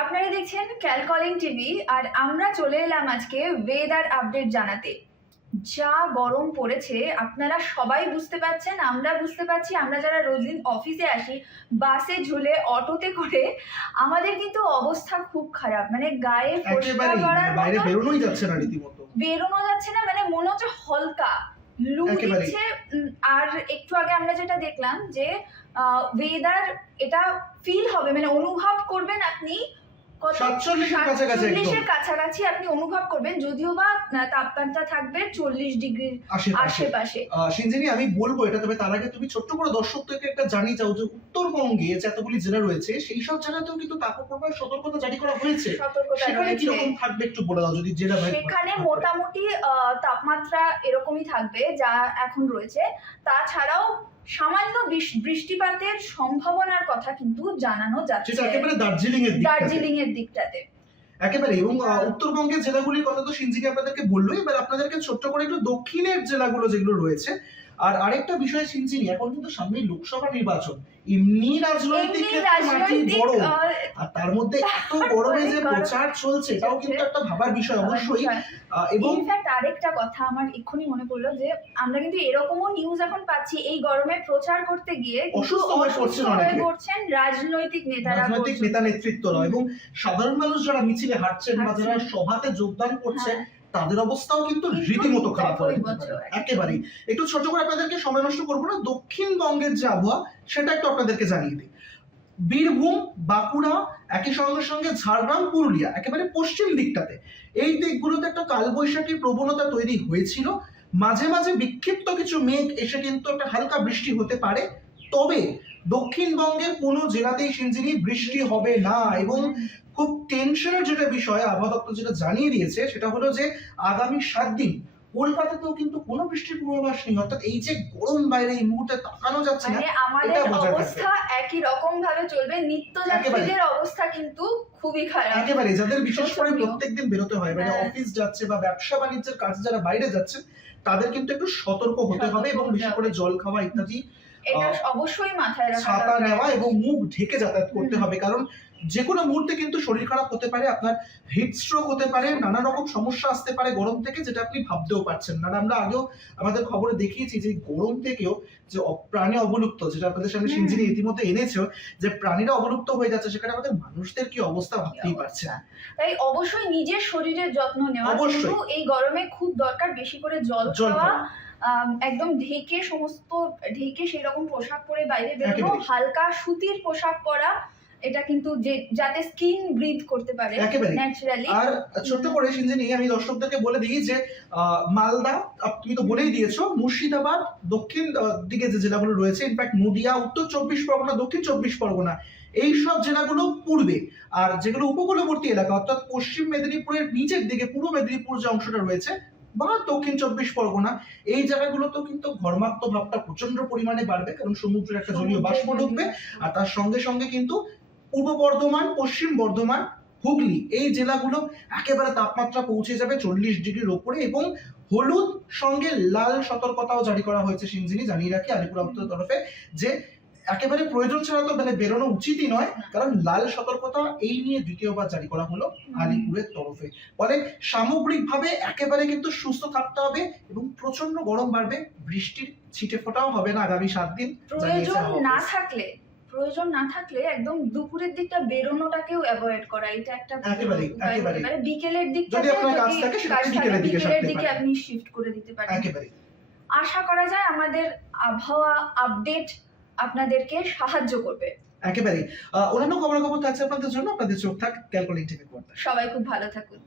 আপনারা দেখছেন ক্যালকলিং টিভি আর আমরা চলে এলাম আজকে ওয়েদার আপডেট জানাতে। যা গরম পড়েছে আপনারা সবাই বুঝতে পারছেন, আমরা বুঝতে পারছি। আমরা যারা রোজদিন অফিসে আসি, বাসে ঝুলে অটোতে করে, আমাদের কিন্তু অবস্থা খুব খারাপ। মানে গায়ে ফোস্কা করার বাইরে বেরোনোই যাচ্ছে না, রীতিমতো বেরোনো যাচ্ছে না। মানে মনে হচ্ছে হালকা লু দিচ্ছে। আর একটু আগে আমরা যেটা দেখলাম যে ওয়েদার এটা ফিল হবে, মানে অনুভব করবেন আপনি 47-এর কাছাকাছি আপনি অনুভব করবেন, যদিও বা তাপমাত্রা থাকবে 40 ডিগ্রির আশেপাশে। সিনজিনি আমি বলবো এটা, তবে তার আগে তুমি ছোট্ট করে দর্শকদেরকে একটা জানিয়ে যাও যে উত্তরবঙ্গে যে এতগুলি জেলা রয়েছে সেই সব জায়গাতেও কিন্তু তাপপ্রবাহ সতর্কতা জারি করা হয়েছে। সেখানে কি রকম থাকবে একটু বলে দাও যদি জেলা ভাই। সেখানে মোটামুটি তাপমাত্রা এরকমই থাকবে যা এখন রয়েছে। তাছাড়াও সামান্য বৃষ্টিপাতের সম্ভাবনার কথা কিন্তু জানানো যাচ্ছে, যেটা একেবারে দার্জিলিং এর দিকটাতে একেবারে। এবং উত্তরবঙ্গের জেলাগুলির কথা তো সিনজিকে আপনাদেরকে বললো। এবার আপনাদেরকে ছোট্ট করে একটু দক্ষিণের জেলাগুলো যেগুলো রয়েছে। আর আরেকটা বিষয় সিনজিনি, এখন কিন্তু সামনে লোকসভা নির্বাচন, এমনি রাজনৈতিক বড়, আর তার মধ্যে এত গরমে যে প্রচার চলছে এটাও কিন্তু একটা ভাবার বিষয় অবশ্যই। এবং ইনফ্যাক্ট আরেকটা কথা আমার এক্ষুনি মনে পড়লো যে আমরা কিন্তু এরকমও নিউজ এখন পাচ্ছি, এই গরমে প্রচার করতে গিয়ে অসুস্থ হয়ে পড়ছেন রাজনৈতিক নেতা নেতৃত্বরা। এবং সাধারণ মানুষ যারা মিছিলে হাঁটছেন বা যারা সভাতে যোগদান করছেন তাদের অবস্থাও কিন্তু রীতিমতো খারাপ হয়ে যাচ্ছে একেবারেই। একটু ছোট করে আপনাদেরকে সময় নষ্ট করবো না, দক্ষিণবঙ্গের যে আবহাওয়া সেটা একটু আপনাদেরকে জানিয়ে দিই। বীরভূম, বাঁকুড়া, একই সঙ্গে সঙ্গে ঝাড়গ্রাম, পুরুলিয়া, একেবারে পশ্চিম দিকটাতে এই দিকগুলোতে একটা কালবৈশাখীর প্রবণতা তৈরি হয়েছিল। মাঝে মাঝে বিক্ষিপ্ত কিছু মেঘ এসে কিন্তু একটা হালকা বৃষ্টি হতে পারে। তবে দক্ষিণবঙ্গের কোনো জেলাতেই সিনজিনি বৃষ্টি হবে না। এবং খুব টেনশনের যেটা বিষয়, আবহাওয়া দপ্তর যেটা জানিয়ে দিয়েছে সেটা হলো যে আগামী 7 দিন কলকাতাতেও কিন্তু কোনো বৃষ্টির পূর্বাভাস নেই। অর্থাৎ এই যে গরম বাইরে এই মুহূর্তে তাকানো যাচ্ছে না, আমাদের অবস্থা একই রকম ভাবে চলবে। নিত্যযাত্রীদের অবস্থা কিন্তু খুবই খারাপ একেবারে। যাদের বিশেষ করে প্রত্যেকদিন বেরোতে হয়, মানে অফিস যাচ্ছে বা ব্যবসা বাণিজ্যের কাজে যারা বাইরে যাচ্ছে, তাদের কিন্তু একটু সতর্ক হতে হবে এবং বেশি করে জল খাওয়া ইত্যাদি, এটা অবশ্যই মাথায় রাখা, ছাতা নেওয়া এবং মুখ ঢেকে যাতায়াত করতে হবে। কারণ যে কোনো মুহূর্তে কিন্তু শরীর খারাপ হতে পারে, আপনার হিট স্ট্রোক হতে পারে, নানা রকম সমস্যা আসতে পারে গরম থেকে, যেটা আপনি ভাবতেও পারছেন না। আমরা আগেও আমাদের খবরে দেখিয়েছি যে গরম থেকেও যে প্রাণী অবলুপ্ত, যেটা আপনাদের সামনে সিনজিনি ইতিমধ্যে এনেছে, যে প্রাণীরা অবলুপ্ত হয়ে যাচ্ছে, সেখানে আমাদের মানুষদের কি অবস্থা ভাবতেই পারছে। তাই অবশ্যই নিজের শরীরের যত্ন নেওয়া কিন্তু এই গরমে খুব দরকার। বেশি করে জল খাওয়া, একদম ঢেকে সেই রকম পোশাক পরে বাইরে বেরোনো, হালকা সুতির পোশাক পরা, এটা কিন্তু যাতে স্কিন ব্রিথ করতে পারে ন্যাচারালি। আর ছোট্ট করে সিনজিনি আমি দর্শকদেরকে বলে দিই যে মালদা তুমি তো বলেই দিয়েছো, মুর্শিদাবাদ, দক্ষিণ দিকে যে জেলাগুলো রয়েছে, ইনফ্যাক্ট নদিয়া, উত্তর 24 পরগনা, দক্ষিণ 24 পরগনা, এই সব জেলাগুলো পূর্বে। আর যেগুলো উপকূলবর্তী এলাকা অর্থাৎ পশ্চিম মেদিনীপুরের নিচের দিকে পূর্ব মেদিনীপুর যে অংশটা রয়েছে বা দক্ষিণ 24 পরগনা, এই জায়গাগুলোতেও কিন্তু ঘর্মাক্ত ভাবটা প্রচন্ড পরিমাণে বাড়বে, কারণ সমুদ্রের একটা জলীয় বাষ্প ঢুকবে। আর তার সঙ্গে সঙ্গে কিন্তু পূর্ব বর্ধমান, পশ্চিম বর্ধমান, হুগলি, এই জেলাগুলো একেবারে তাপমাত্রা পৌঁছে যাবে 40 ডিগ্রির ওপরে। এবং হলুদ সঙ্গে লাল সতর্কতাও জারি করা হয়েছে সিনজিনি, জানিয়ে রাখি আলিপুর আবহাওয়া তরফে, যে একেবারে প্রয়োজন ছাড়া তো মানে বেরোনো উচিতই নয়, কারণ লাল সতর্কতা এই নিয়ে দ্বিতীয়বার জারি করা হলো আলিপুরের তরফে। ফলে সামগ্রিকভাবে একেবারে কিন্তু সুস্থ থাকতে হবে এবং প্রচন্ড গরম বাড়বে, বৃষ্টির ছিটে ফোঁটাও হবে না আগামী 7 দিন। প্রয়োজন না থাকলে একদম দুপুরের দিকটা বেরোনোটাকেও অ্যাভয়েড করা, এটা একটা একেবারে মানে বিকেলের দিকটা যদি আপনার কাজ থাকে সেটা বিকেলের দিকে আপনি শিফট করে দিতে পারেন। একেবারে আশা করা যায় আমাদের আবহাওয়া আপডেট আপনাদেরকে সাহায্য করবে। একেবারে অন্যান্য খবরাখবর থাকছে আপনাদের জন্য, আপনাদের চোখ থাক ক্যালকলিং টিভি। সবাই খুব ভালো থাকুন।